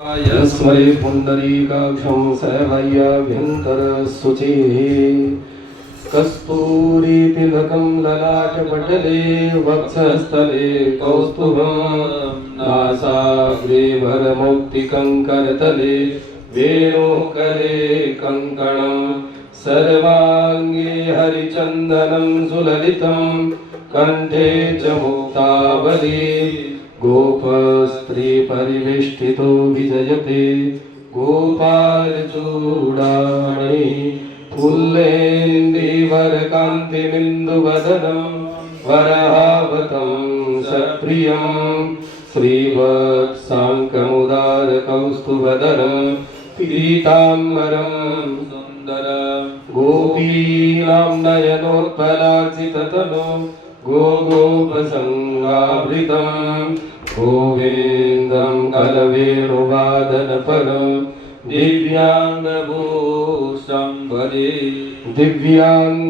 यस्मै पुण्डरीकाक्षं सवय्याभ्यन्तरशुचिः कस्तूरीतिलकं ललाटपटले वक्षस्थले कौस्तुभं नासाग्रे वरमौक्तिकङ्करतले वेणुकरे कङ्कणं सर्वाङ्गे हरिचन्दनं सुललितं कण्ठे च मुक्तावली गोपस्त्री परिवेष्टितो विजयते गोपालचूडामणि फुल्लेन्दीवरकान्तिबिन्दुवदनं वराहवतं सप्रियं श्रीवत्साङ्कमुदारकौस्तुभधरं पीताम्बरं सुन्दरं गोपीनां नयनोत्पलाचिततनो गोगोपसंगावृतं गोविन्दं कलवेणुवादनपरं दिव्याङ्गभूषं भजे दिव्याङ्गभूषं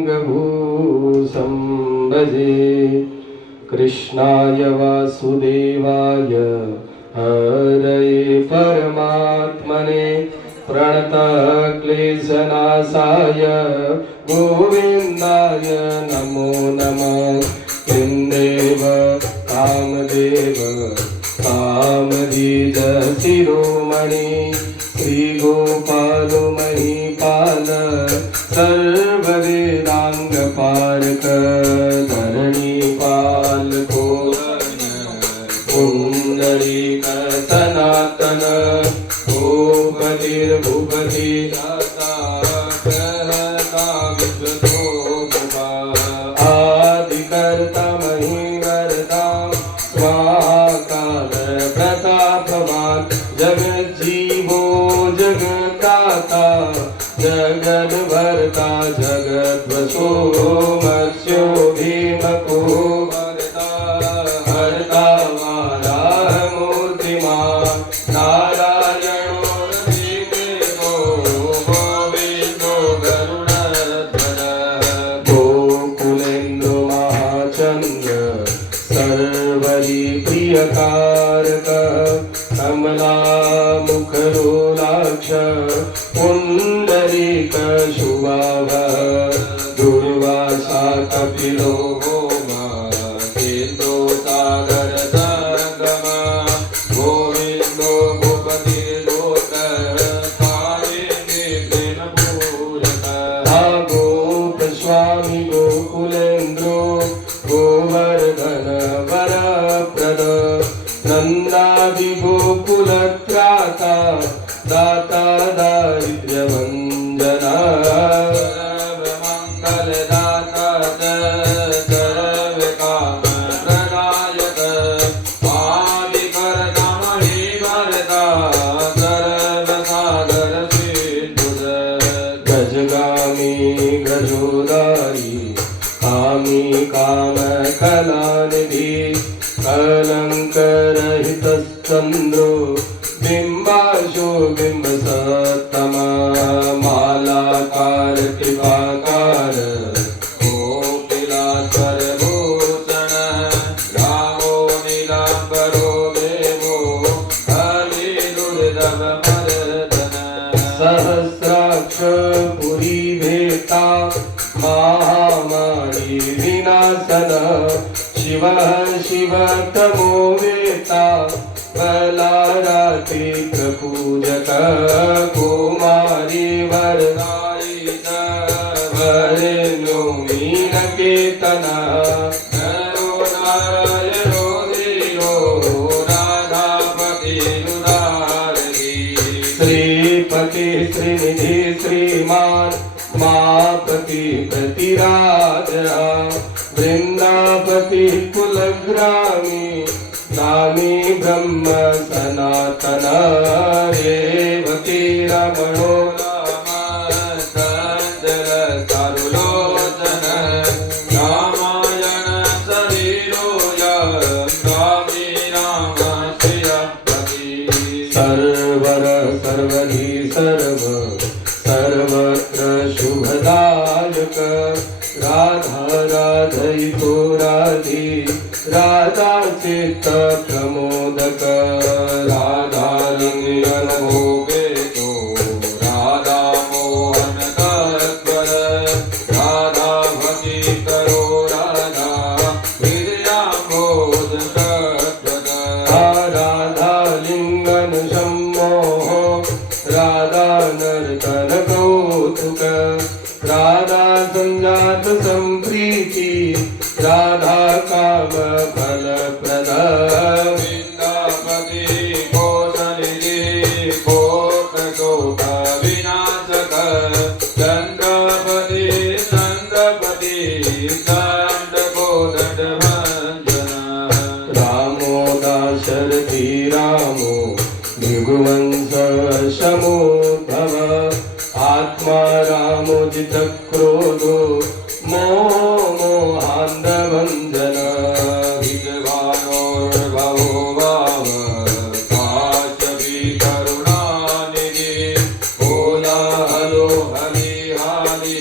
भजे कृष्णाय वासुदेवाय हरये परमात्मने प्रणतः क्लेशनाशाय गोविन्दाय नमो नमः किन्देव कामदेव कामदीज शिरोमणि श्रीगोपालो महीपाल सर्ववेदाङ्गपारक धरणीपाल पुण्डरीक सनातन भूपतिर्भुपति दाता कहता विश्वतोमुखा आदिकर्ता महीवर्ता स्वाकाल प्रतापवान् जगज्जीवो जगत्ताता जगद्भर्ता जगद्वशो मत्स्यो भीमको भर्ता हर्ता वाराहमूर्तिमान् नारायणो रविदेवो गोविन्दो गरुडध्वज गोकुलेन्दु महाचन्द्र सर्वरी प्रियकारक कमलामुखरोलाक्ष पुण्डरीक शुभाभ दुर्वासा कपिलो भोमा केन्दो सागर सरगम गोविन्दो भूपतिर्लोक गोपस्वामी गोकुलेन्द्रो गोवर्धन वरप्रद नन्दादि गोकुलत्राता दाता दारिद्र्यभञ्जना सर्वमङ्गलदाता सर्वकामप्रदायक आदिकर्ता सर्वसागरसिन्धुर गजगामी गजोदारी कामी कामकलानिधि कलङ्करहितश्चन्द्रो बिम्बाशो बिम्बसत्तमा मालाकार कृपाकार कोकिलास्वरभूषण रामो नीलाम्बरो देवो हरिदुर्दभमर्दन सहस्राक्ष पुरीभेता महामारी विनाशन शिवः शिवतमो वेता बलाराति प्रपूजक कुमारी वरदायित वरेण्यो मीनकेतना नरो नारायणो देवो राधापतिनुदारति श्रीपति श्रीनिधि श्रीमान् मापति प्रतिराजा वृन्दापति कुलग्रामी नामी ब्रह्म सनातन रेवती रमणो राम सज्जन सारुलोचन रामायण शरीरो यामी राम श्रियपति सर्वर सर्वधि सर्व सर्वत्र शुभदायक राधा राधयितो राधि राधा चित्त प्रमोदक राधा रंग भोगे तो राधा मोहन तत्पर राधा भजी करो राधा हृदयाम्बोज तत्पर राधा लिंगन सम्मोह राधा नर्तन कौतुक राधा संजात संप्रीति राधा काम फल प्रद वृंदापति कौशलिनी कोटकोट विनाशक चंद्रपति चंद्रपति दंडकोदंड भंजन रामो दाशरथी रामो भृगुवंश समुद्भव आत्मा रामो जित क्रोधो मोहान्धभञ्जन विद्वानोर्भवो भाव काश्यपि करुणानिधि कोलाहलो हरिहानि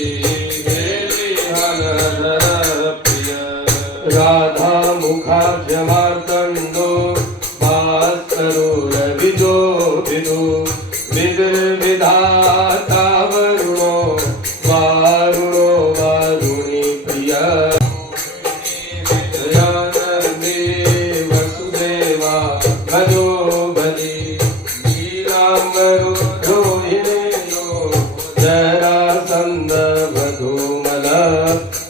प्रिय राधा मुखाभ्य मार्तण्डो भास्करो रविजो विदु विदुर्विधाता वरुणो वारुणो वारुणि प्रिय दयानन्दे वसुदेवा भजो बलि लीलाम्बरो रोहिणेयो जरासन्द वधूमल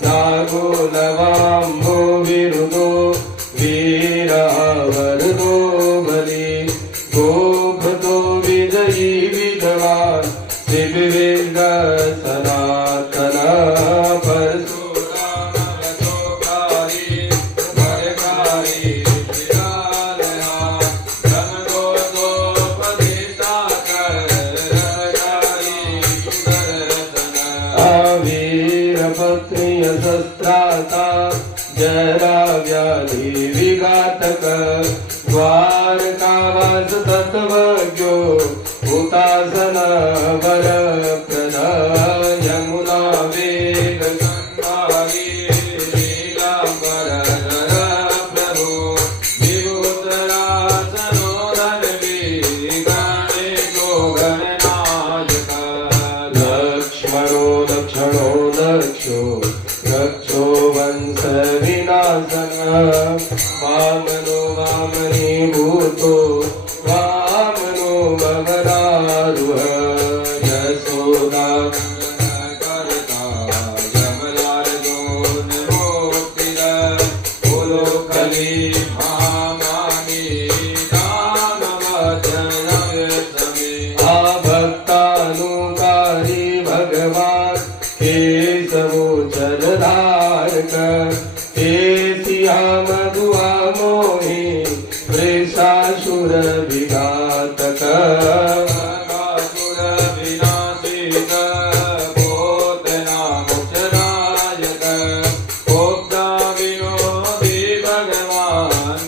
नागो नवाम्बो विरुदो वीरवरदो बलि गोभतो विजयी विद्वान् शिववेद सनातन परशुरामवचोकारी भरकारी विरालया धनदोषोपदेशाकरकारी सुदर्शन वीरपत्नीय शस्त्राता जरा व्याधि विघातक द्वारकावास तत्वज्ञो हुतासन वरप्रद यमुना वेग संहारी लीलांबर प्रभु विभूतरासनो धनवी गणेशो गणनायक लक्ष्मणो दक्षिणो दक्षो रक्षो वंश विनाशन वामनो वामनी भूतो वामनो वमनारुह यशोदा करता यमलाल दोन मोक्तिर बोलो कली महामानी दानवचन समे भक्तानुकारी भगवान केशवो जलधारक हे सिया मधुआ मोहि वृषासुर विघातक असुर विनाशित भूतना मोक्षदायक कोप्ता विनोदी भगवान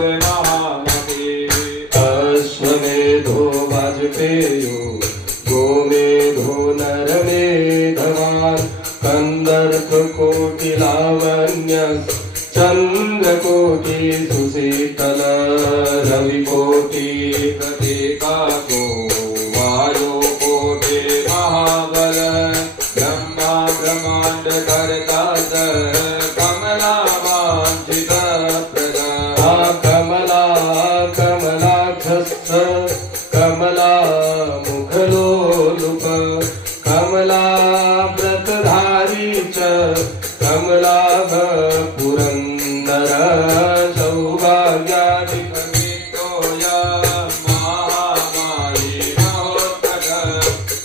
कंसविदुर्महामति अश्वमेधो वाजपेयो गोमेधो नरमेधवान् कन्दर्प कोटिलावण्य चन्द्रकोटि सुशीतल रविकोटि प्रतीकाको वायुकोटि महाबल ब्रह्मा ब्रह्माण्ड कर्ता च कमलावाञ्छित प्रद कमला कमलाक्षस्थ कमला मुखलोलुप कमला व्रतधारी च कमला पुरन्दर सौभाग्याधिपतितोय महामारी महोत्तक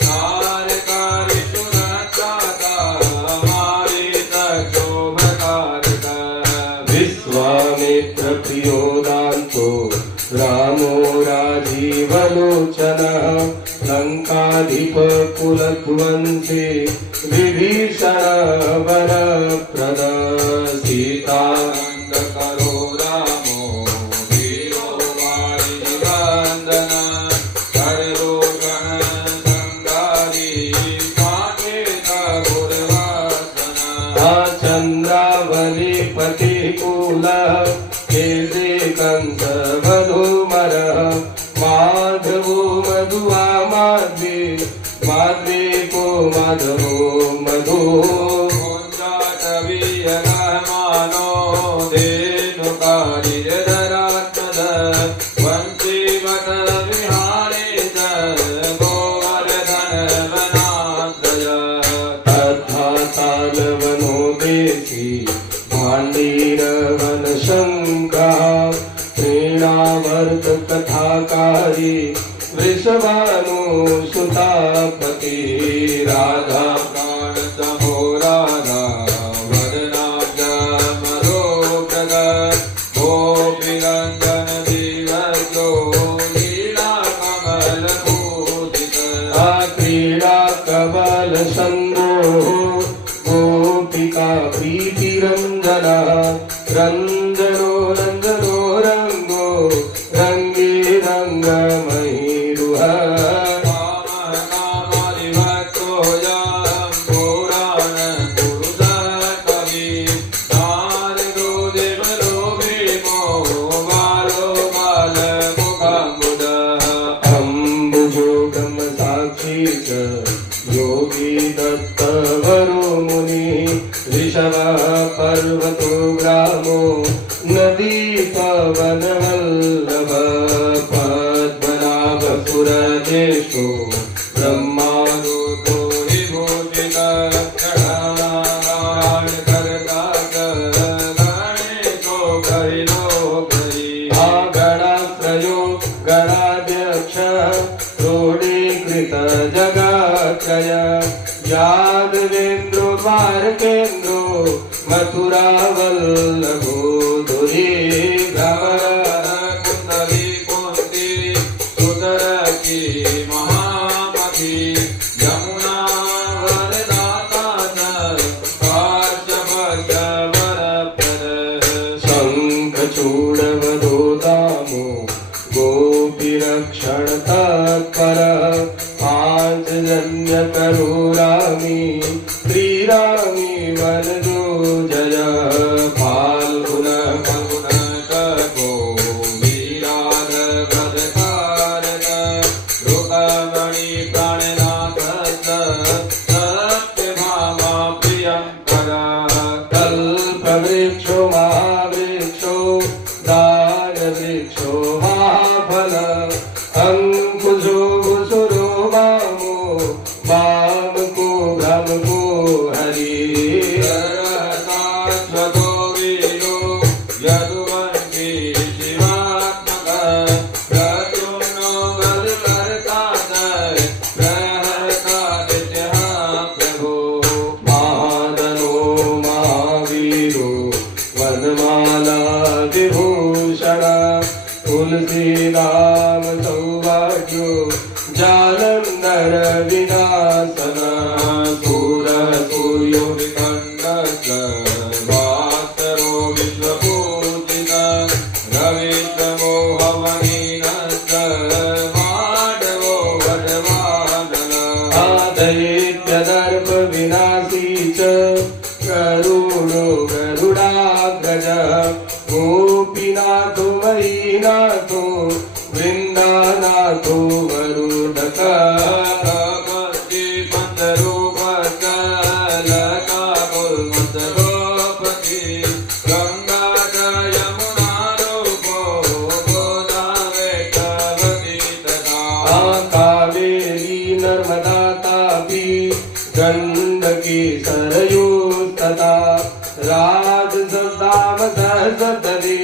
कारकारी सुरक्षाता मारी शोभकारक विश्वामित्र प्रियोदान्तो रामो राजीवलोचन लङ्काधिप कुलध्वंसी विभीषण वरप्रद सीतानन्द करो रामो वीरो वारिवन्दन कररोगण संगारी साकेत गुरुवसन चन्द्रावली पतिकूल केशे कंस वधूमर मा माधवो मधुआ माधवे माधवे को माधवो मधु मानो धेनुकारी धरात्मद वंशीवत विहारे गोवर्धन वनाश्रय तथा तालवनो देशी भाण्डीरवन शङ्का प्रेणावर्त कथाकारी वृषभानु सुतापति राधा प्राण समो राधा वदनाब्ज मधोप्रद गोपीरञ्जन दिवसो लीला कमल पूजित क्रीडा कबल संगो गोपिका प्रीतिरञ्जना रञ्जनो रञ्जनो रङ्गो रङ्गे रङ्गमयीरुह अम्बुजोगम साक्षी च योगी दत्तवरो मुनि ऋषभ पर्वतो ग्रामो नदी पवन वल्लभ पद्मनाभपुरजेशो ब्रह्मारुतो विभूषित गणानारायण करताक गणेशो करिलो करि गणाश्रयो गणाध्यक्ष क्रोडीकृत जगात्रय यादवेन्द्रो द्वारकेन्द्रो मथुरा वल्लभो धुरी कुंडली कुंती सुतरकी महामती यमुना वरदातान काश्यप वरप्रद शङ्खचूडवधो दामो गोपीरक्षण तत्पर पाञ्चजन्य करुरामि श्रीरामि वनजो जय फाल्गुन फल्गुन कको वीराद भद्रकारक रुकमणि प्राणनाथ सत्यभामा प्रियङ्कर कल्पवृक्षो महावृक्षो दानवृक्षो महाफल अंकुशो भुसुरो वामो वाम को भ्रम को हरि सर्वशाश्वतो वीरो यदुवंशी शिवात्मक प्रद्युम्नो बलकर्ता प्रहर्तादित्यः प्रभो महादनो महावीरो वनमाला विभूषण तुलसी नाम सौभाग्यो जालंधर विनाशन सूर सूर्यो विखण्डश्च वासरो विश्वपूजित रविश्रमोहमहीनश्च माधवो वटवानन दैत्यदर्प विनाशी च गरुडो गरुडाग्रज गोपीनाथो महीनाथो वृन्दानाथो वरुडक कावेरी नर्मदा तापी गण्डकी सरयू तथा राजसदाम सहसतरी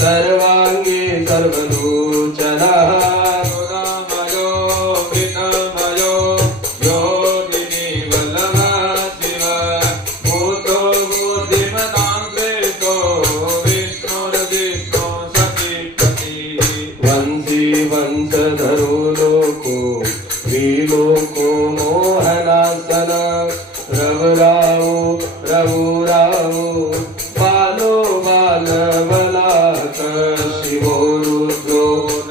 सर्वांगे सर्वलोचना सुधामयो कृतमयो योगिनी वल्लभ शिव भूतो बुद्धिमतां श्रेष्ठो विष्णुर्विष्णु सखीपति वंशी वंशधरो लोको विलोको मोहनासन रवराओ रघुराओ बालो बाल बलाक शिवो रुद्रो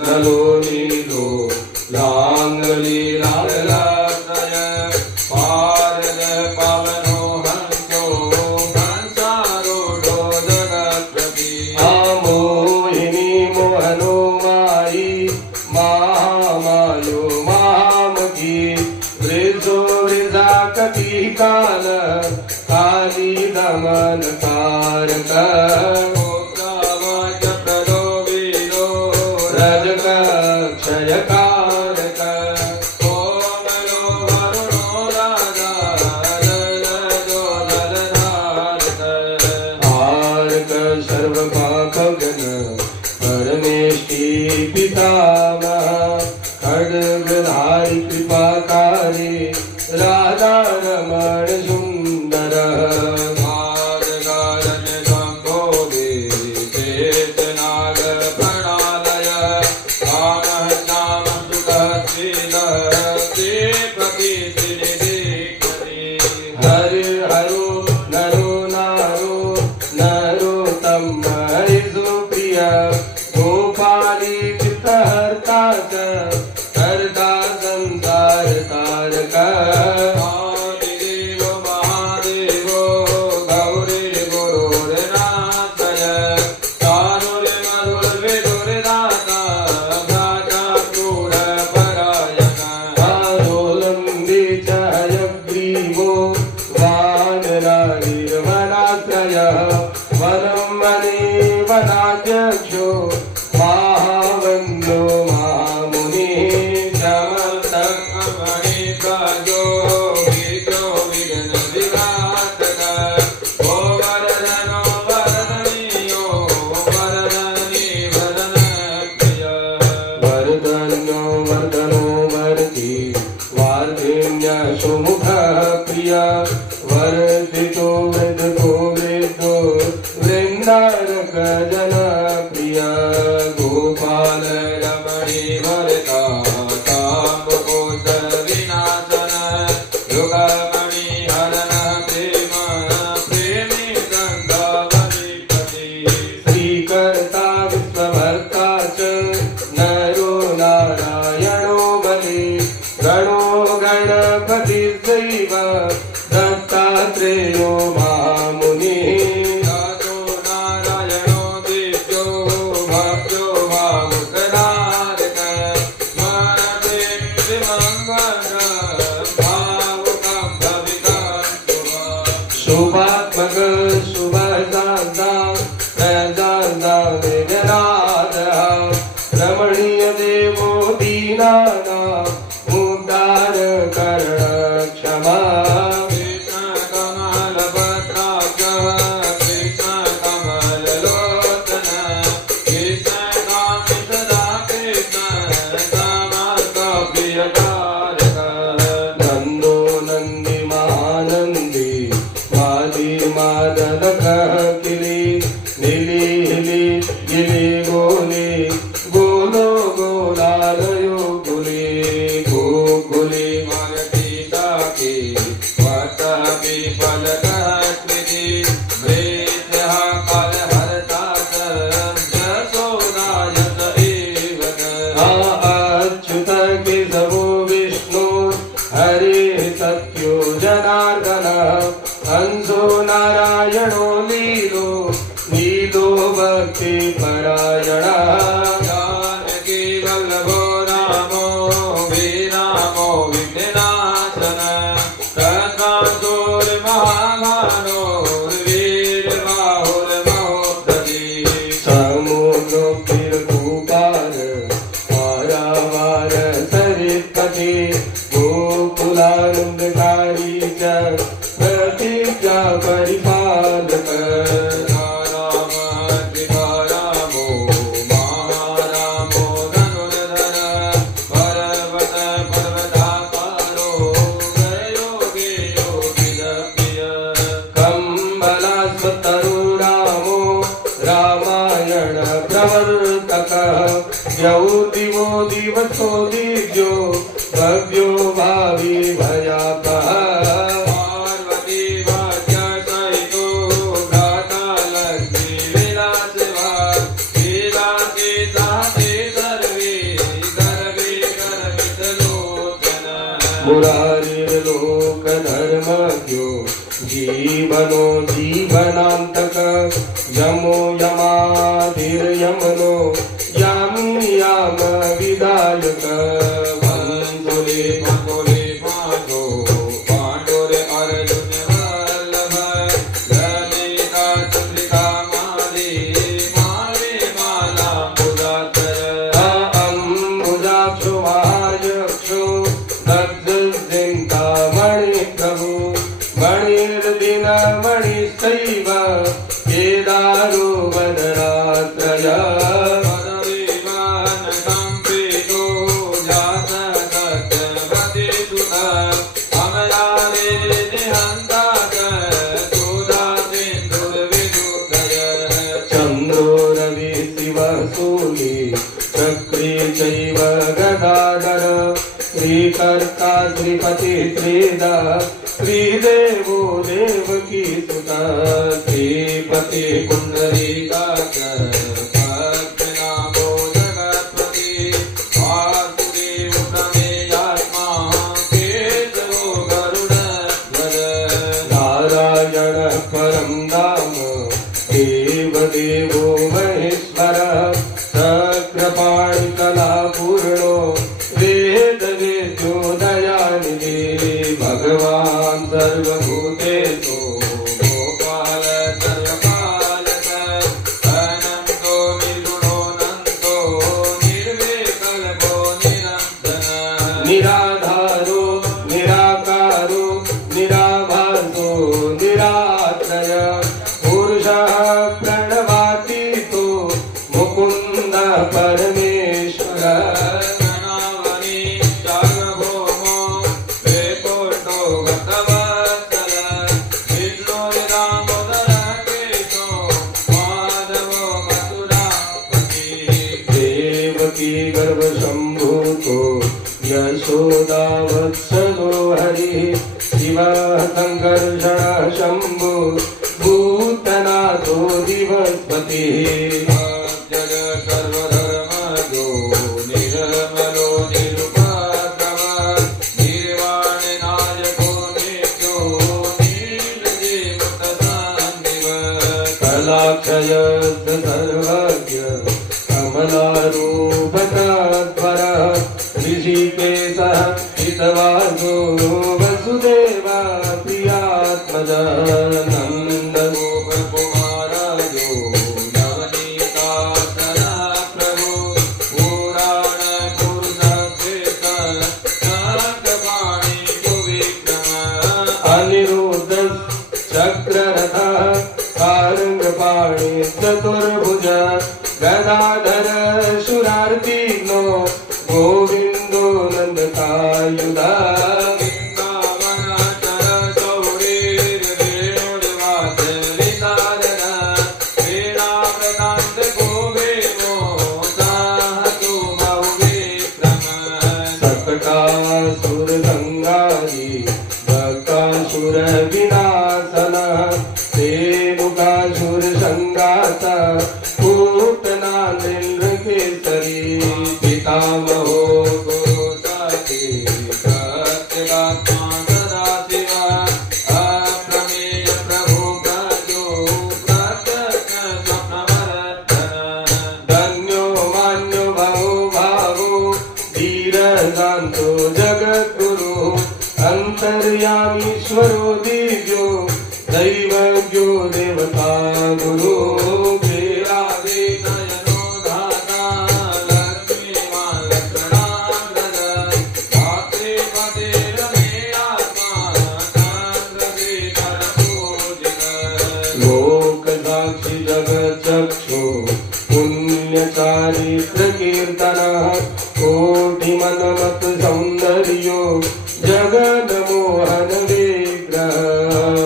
नलो नीलो लांगली लांगलात्रय पारद पावनो हंसो हंसारूढो जगत्पति मोहिनी मोहनो माई महा मामालो मामकी वृषो वृषा कपि काल काली दमन कारक रजक क्षय कारक हारक सर्व पापगन परमेष्टि पितामह खड्गधारी कृपाकारी राधा रमण सुंदर हरि हरो नरो नारो नरोत्तम हरि सुप्रिय गोपाली चित्तहर्ता च हरता संसार तारक आदिदेव महादेव गौरी गुरुर्नाथय तारुर मधुर विदुर दाता भ्राता क्रूर परायण आरोलम्बी च हयग्रीवो वानरारिर्वनात्रयः वनं वने वनाध्यक्षो महावन्दो महामुनिः समस्तकमणिकाजो विद्यो विघ्नविघातक ओ वरदनो वरदनीयो वरदनी वरदप्रिय वरदन्यो वर्धनो वर्ति वार्धिन्य सुमुख प्रिय वर्धितो वृद्धो वृद्धो वृन्दारक जन प्रिय गोपाल रमणी वरता ताम्बकोश विनाशन युगमणि हरण प्रेम प्रेमी गंगावलीपति श्रीकर्ता विश्वभर्ता च नरो नारायणो बलि गणो गणपति दैव दत्तात्रेयो महामुनिः दासो नारायणो दिव्यो भक्तो भावुकनारक मनप्रेमी मंगल भावुकं भवितं शुभात्मक शुभदाता प्रदाता वेदनाथ रमणीय देवो दीनानां उद्धार करण क्षमा कृष्ण कमल भद्राक्ष कृष्ण कमल लोचन कृष्ण कामि सदा कृष्ण समस्त प्रिय कारक नंदो नंदी महानंदी मादी मादक किली नीली हिली गिली गोली गोलो गोलालयो गुली गोकुली मारती साकी वटपि फलककृति वृद्धः कलहरता च यशोदायत एव अच्युत केशवो विष्णु हरे सत्यो जनार्दन हंसो नारायणो लीलो नीलो भक्ति परायण जानकी वल्लभो रामो विरामो विघ्नाशन तन्मासुर महामानो वीरबाहुर्महोदधि समुद्रोक्तिर्भूपाल पारावार सरित्पति गोकुलानन्दकारी च प्रतीक्षा परिपालक रामो महारामो धनुर्धर पर्वत पर्वताकारो गयो योगिप्रिय कम्बलास्वतरो रामो रामायण प्रवर्तक यौदिवो दिवसो दिव्यो भव्यो भावी भयापः पार्वती वाद्य सहितो भ्राता लक्ष्मी विलासवा विलासी साथे सर्वे गर्वे गर्वितलोचन मुरारिर्लोकधर्मज्ञो जीवनो जीवनान्तक यमो यमाधिर्यमनो यामी श्याम विदायक वंदोले वंदोले माधो पांडोरे अर्जुन वल्लभ ललिता चंद्रिका माली माले माला मुदाकर अम्बुजाक्षो महायक्षो दग्धचिन्तामणि प्रभु मणिर्दिन मणिशैव केदारो वदरात्रय चन्द्रो रवि शिव सूली चक्री चैव गदाधर श्रीकर्ता श्रीपति श्रीदा श्रीदेवो देवकी सुता श्रीपति पुंडरीकाक्ष भक्तनामो जगत्पति वासुदेव प्रमेयात्मा केशवो गरुडध्वज नारायण परं धाम देवदेवो महेश्वर चक्रपाणि कलापूर्णो वेदवेद्यो दयानिधि भगवान् सर्वभूतेषु गोपाल सर्वपालक अनन्तो निर्गुणोऽनन्तो निर्विकल्पो निरञ्जन निराधारो निराकारो निराभासो निरात्रय पुरुषः प्रणवातीतो मुकुन्द परमेश्वर गणावनि सार्वभौमो वेकोटो गतवत्सल विष्णुर्दामोदर केशो माधवो मथुरापति देवकी गर्भसम्भूतो यशोदावत्सलो हरिः शिवः सङ्कर्षण शम्भु भूतनाथो दिवस्पतिः जग सर्वधर्मजो निर्मलो निरुपद्रव निर्वाणनायको नित्यो नीलजीवतसान्निव कलाक्षय सर्वज्ञ कमलारूपतत्पर ऋषिकेशः हितवासो वसुदेव प्रियात्मज नन्दगोपकुमारायो नवनीतासना प्रभु पुराण पुरुषश्रेष्ठ नागपाणि सुविक्रम अनिरुद्ध चक्ररथः कारङ्गपाणि चतुर्भुज गदाधर शूरार्तिनो गोविन्दो नन्दकायुधा सकटासुरसंहारी बकासुरविनाशन रेणुकासुरसंघात पूतनान्द्रेन्द्रकेसरी पितामहो गुरु सती प्रत्यगात्मा सदाशिव अप्रमेय प्रभु प्रजो प्रत्यक्ष स्वप्नवरदन धन्यो मान्यो भवो भावो धीरजान्तो जगद्गुरु अन्तर्यामीश्वरो दिव्यो दैवज्ञो देवता गुरु वीरादिशयनो धाता लक्ष्मीवान् लक्ष्मणाग्रज धात्रीपतिरमेयात्मा चन्द्रशेखरपूजित लोकसाक्षि जगच्चक्षु पुण्यचारित्रकीर्तनः कोटिमनमत सौन्दर्यो जगन्मोहन विग्रह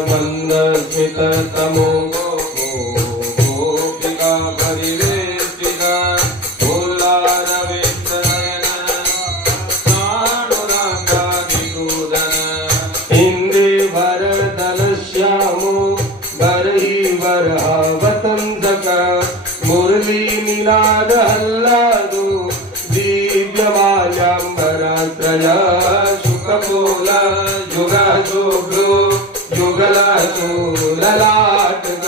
मन्दस्मिततमो गोपिका परिवेष्टिता फुल्लारविन्दनयन सानुरागादिसूदन इन्द्रिवरदलश्यामो बर्हि बर्हावतंसक मुरलीनिनादहल्लादो दिव्यमाल्याम्बरात्रय शुकपोल युगशोभ्रो युगलसो ललाटक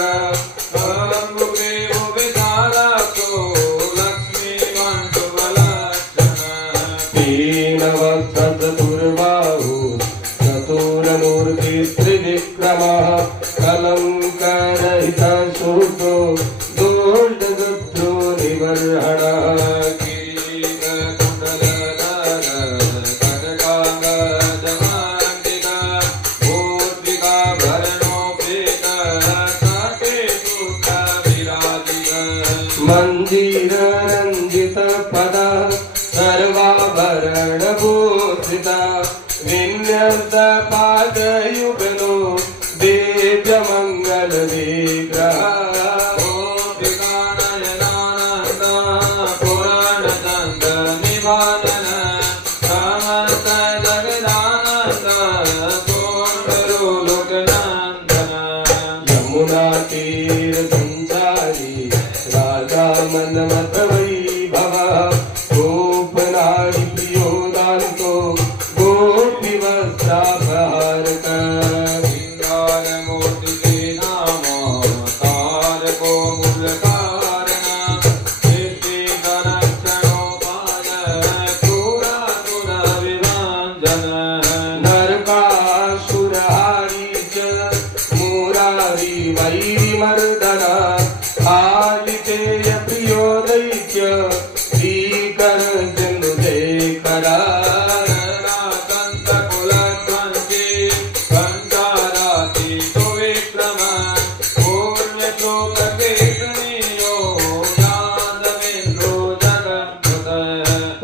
लक्ष्मीवान् सुबला तेन वक्षचतुर्बाहु चतुर्मूर्ति त्रिविक्रमः कलङ्करहितः शुद्धो दोषशत्रु निवर्हणः मंजीर रंजित पद सर्वाभरण भूषिता विन्यस्त पाद युगलो दिव्य मंगल विग्रह पुराण चंद निवारण समस्त जगदानंद पूर्ण लोकनंदन यमुना तीर संचारी राजा मनमत वैभव गोप नारी प्रियोदान्तो गोपी वस्त्रापहार सिंगार मूर्ति के नाम तारको मूल कारण सृष्टि संरक्षणोपाय पुरा सुर विभंजन नरकासुरहारी च मुरारी वैरिमर्दन आदितेय प्रियो दैत्य श्रीकर सिन्धुशेखरा संत कुलध्वंसी संसाराति सुविक्रम पूर्ण शोक कीर्तनीयो यादवेन्द्रो जगन्मृत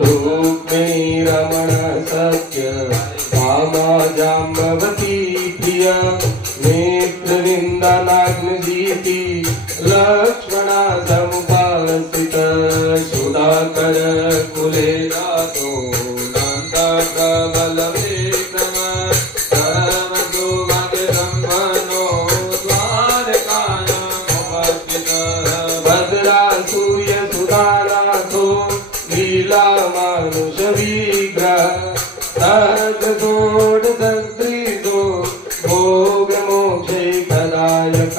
रुक्मिणी रमण सत्य भामा जाम्बवती प्रिय नेत्रविन्दनाग्नजीति लक्ष्मणा समुपासित सुधाकर कुले जातो नंद प्रबल विक्रम परम सुभग संपन्नो द्वारकायामुपस्थित भद्रासूर्य सुधानाथो लीला मानुष विग्रह सहस्रषोडशस्त्रीदो भोग मोक्षे प्रदायक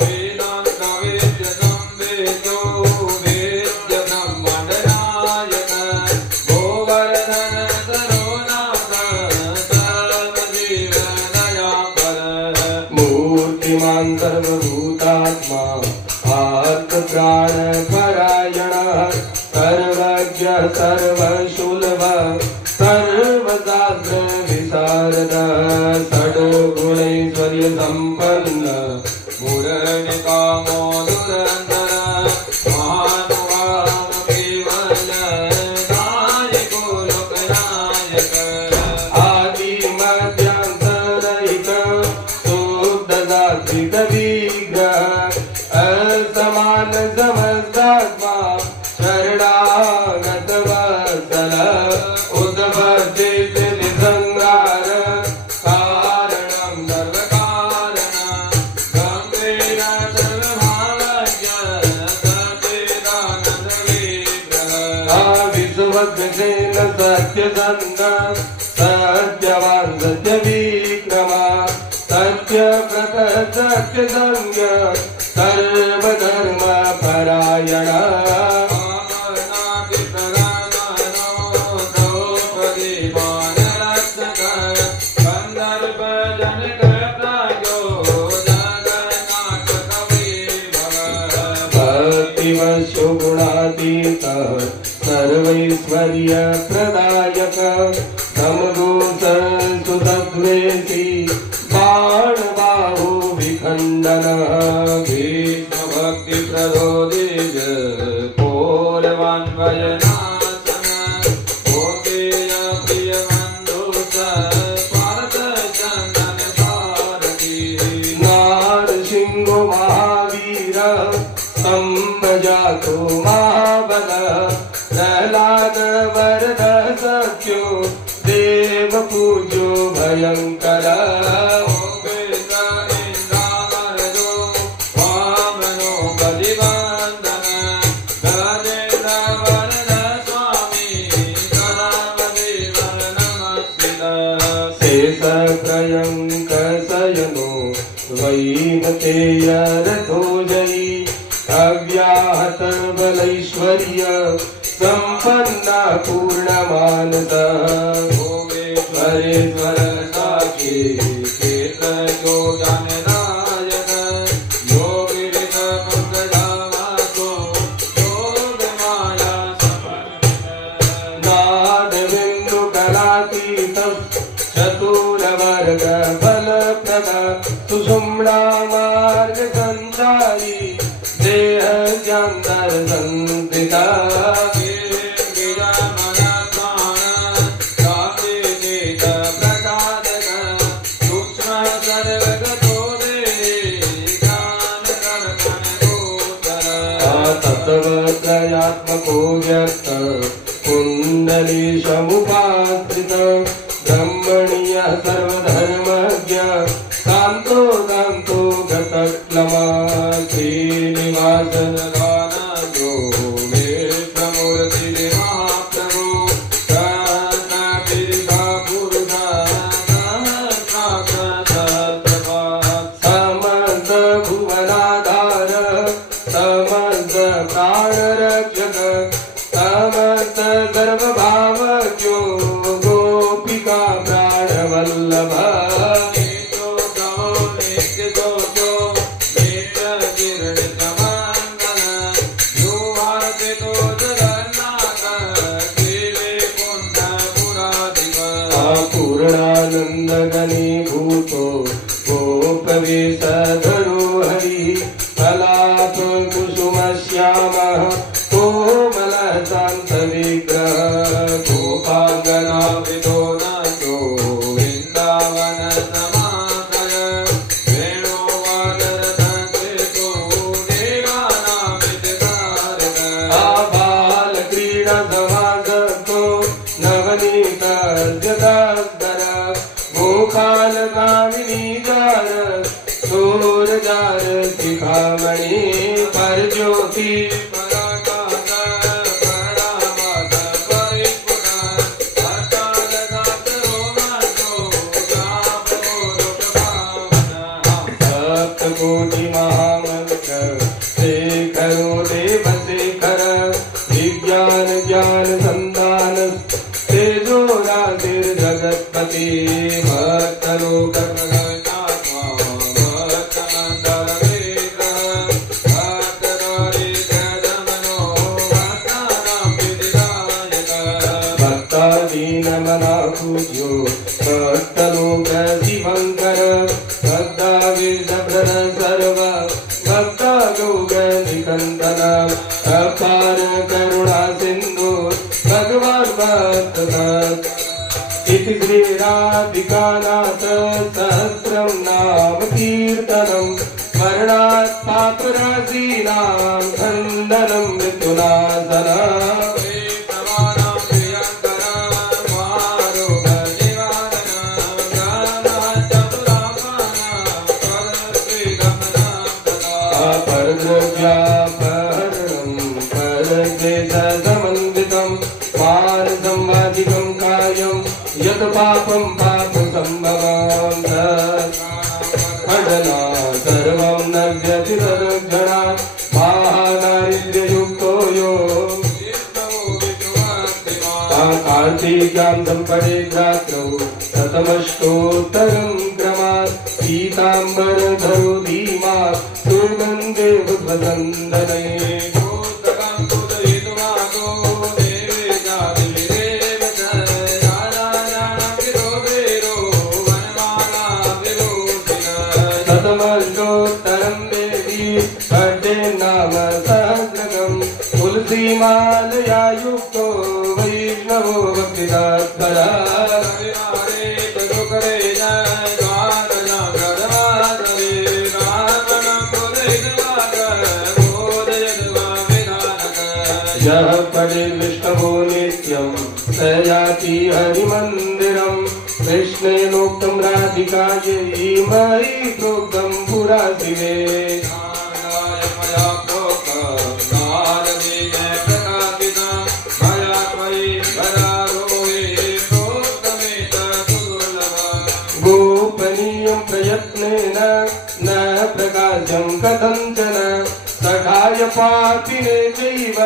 वेदांत वेद्य संवेदो वेद्य ब्रह्मण्डनायक गोवर्धन सरोनाथ सर्वजीवनयापर मूर्तिमान् सर्वभूतात्मा आत्मप्राण परायण सर्वज्ञ सर्वशुलभ सर्वशास्त्र विशारद षडो गुणैश्वर्य संपन्न मुरलिकामो दुरंधर महानुभाव केवल नायको लोकनायक आदि मध्यांतरहित शुद्धदात्रिक विग्रह असमान समस्तात्मा शरणागत वत्सल उद्भवते संहार कारणं सर्वकारण गंभीर सर्वभावज्ञ सच्चिदानंद विग्रह विश्वज्ञसेन सत्यसन्ध सत्यवान् सत्य विक्रम सत्यव्रत सत्यसंज्ञ सर्वधर्म परायण अमरनाथ प्रधानो द्रौपदी बाणरक्षक गंधर्व जनक प्रायो जगन्नाथ कवि भव भक्तिवशो गुणातीत सर्वैश्वर्य प्रदायक समगोस सुतद्वेषी बाणबाहु विखण्डन भीष्म भक्ति प्रदोदिज पौरवान्वयनाशन भोगेय प्रिय बंधु स्वार्थ चंदन सारथी नारसिंहो महावीर संभजातो महाबल प्रह्लाद वरद सख्यो देव पूज्यो भयंकर शयनो वैनतेय रथो जयी अव्याहत बलैश्वर्य संपन्न पूर्णमा मानस भोगेश्वरेश्वर साक्षी क्षेत्र जो ज्ञानदायक योगिरित मंगलावासो योग माया समर्पित नाद बिंदु कलातीत चतुरवर्ग फलप्रद सुषुम्ना मार्ग संचारी देह ज्ञानदर संस्थिता तत्त्वत्रयात्मको व्यक्त कुण्डली समुपाश्रित ब्रह्मणीय सर्वधर्मज्ञ कान्तो कान्तो गतक्लमा श्रीनिवास दानजो विष्णुमूर्ति महाप्रभु कर्णतीर्था पुरुषा सहस्राक्षसप्रभात् समस्त भुवनाधार समस्त प्राणरक्षक समस्त सर्वभावज्ञो गोपिका प्राणवल्लभ पूर्णानंद घनीभूतो गोपवेशधरो हरि कलाप कुसुम श्यामः कोमल शांत विग्रह गोपांगनाविदो नाचो वृंदावन समाकय वेणुवादरसंकृतो देवानामितकारक आबाल क्रीडा समागतो नवनीत जगद्दर गोपाल कामिनी जार सूर जार शिखामणि पर ज्योति सप्तकोटि महामंत्र शेखरो देव शेखर विज्ञान ज्ञान संधान तेजो राशिर जगत्पति भक्तलोक भक्तादीनमना पूज्यो भक्तलोक शिवङ्कर भक्ताविर्धभ्रन सर्व भक्तालोक निकन्दन अपार करुणा सिन्धु भगवान् भक्त इति श्री राधिकानाथ सहस्रं नाम कीर्तनं स्मरणात् पापराशीनां खण्डनं मृत्युनाशनम् परद्रव्यापहरणं परद्वेषसमन्वितं मानसंवादिकं कार्यं यत् पापं पापसम्भवं खण्डना सर्वं नश्यति तद्घणात् महादारिद्र्ययुक्तो यो कार्तिकां सम्पदेद्रात्रौ शतमष्टोत्तरं क्रमात् पीताम्बरधरो धीमात् सुगन्धे बुद्ध्वसन्दने शतमष्टोत्तरं देवी पठे नाम सहस्रकं तुलसीमालया युक्तो वैष्णवो भक्तिदात्परः यः पठे विष्णवो नित्यं स याति हरिमन्दिरं कृष्णेनोक्तं राधिकायै मयि प्रोक्तं पुरा शिवे गोपनीयं प्रयत्नेन न प्रकाशं कथञ्चन सखाय पापिने चैव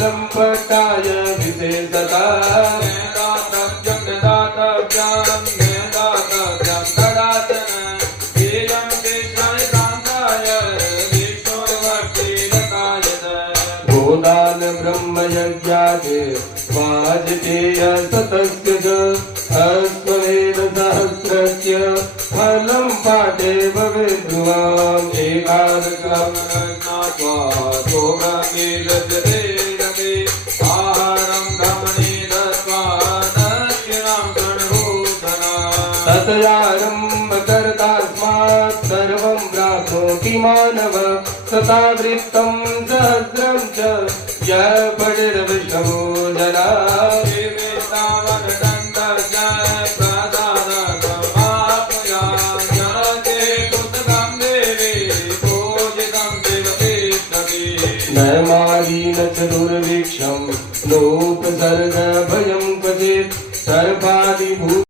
लम्पटाय विशेषतः वाजपेय शतस्य च अश्वमेध सहस्रस्य फलं पाठे भवेत् ध्रुवम् एकादशम् ज्ञात्वा सोगमीलजते आहारं धमनी दत्त्वा दक्षिणां गणभूषणा ततयारम्भ कर्तास्मात् सर्वं प्राप्नोति मानव सतावृत्तं सहस्रं च यः पठेद्विष्णवो जना न मादीन च दुर्भिक्षं नोपसर्ग भयं क्वचित् सर्पादिभूत